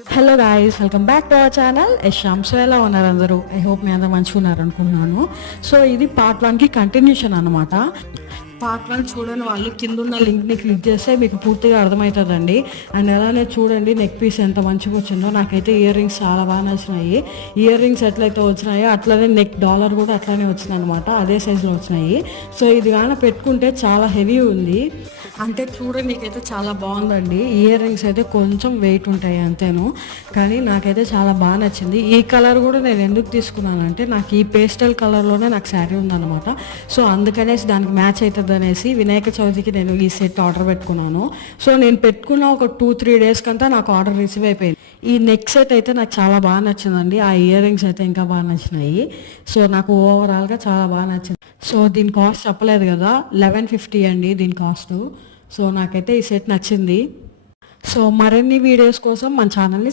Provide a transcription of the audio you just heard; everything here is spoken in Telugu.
Hello guys, welcome back to our channel Yasham. So ఎలా ఉన్నారు అందరూ? ఐ హోప్ మీ అందరూ మంచిగా ఉన్నారు అనుకున్నాను. సో ఇది పార్ట్ 1కి కంటిన్యూషన్ అనమాట. పార్ట్ 1 చూడని వాళ్ళు కింద ఉన్న లింక్ని క్లిక్ చేస్తే మీకు పూర్తిగా అర్థమవుతుందండి. అండ్ అలానే చూడండి నెక్ పీస్ ఎంత మంచిగా వచ్చిందో. నాకైతే ఇయర్ రింగ్స్ చాలా బాగా నచ్చినాయి. ఇయర్ రింగ్స్ ఎట్లయితే వచ్చినాయో అట్లనే నెక్ డాలర్ కూడా అట్లానే వచ్చింది అనమాట. అదే సైజులో వచ్చినాయి. సో ఇది కానీ పెట్టుకుంటే చాలా హెవీ ఉంది. అంటే చూడనీకైతే చాలా బాగుందండి. ఇయర్ రింగ్స్ అయితే కొంచెం వెయిట్ ఉంటాయి అంతేను, కానీ నాకైతే చాలా బాగా నచ్చింది. ఈ కలర్ కూడా నేను ఎందుకు తీసుకున్నానంటే నాకు ఈ పేస్టల్ కలర్లోనే నాకు శారీ ఉందన్నమాట. సో అందుకనేసి దానికి మ్యాచ్ అవుతుంది అనేసి వినాయక చవితికి నేను ఈ సెట్ ఆర్డర్ పెట్టుకున్నాను. సో నేను పెట్టుకున్న ఒక 2-3 డేస్ కంతా నాకు ఆర్డర్ రిసీవ్ అయిపోయింది. ఈ నెక్ సెట్ అయితే నాకు చాలా బాగా నచ్చిందండి. ఆ ఇయర్ రింగ్స్ అయితే ఇంకా బాగా నచ్చినాయి. సో నాకు ఓవరాల్గా చాలా బాగా నచ్చింది. సో దీని కాస్ట్ చెప్పలేదు కదా, 1150 అండి దీని కాస్ట్. సో నాకైతే ఈ సెట్ నచ్చింది. సో మరిన్ని వీడియోస్ కోసం మన ఛానల్ని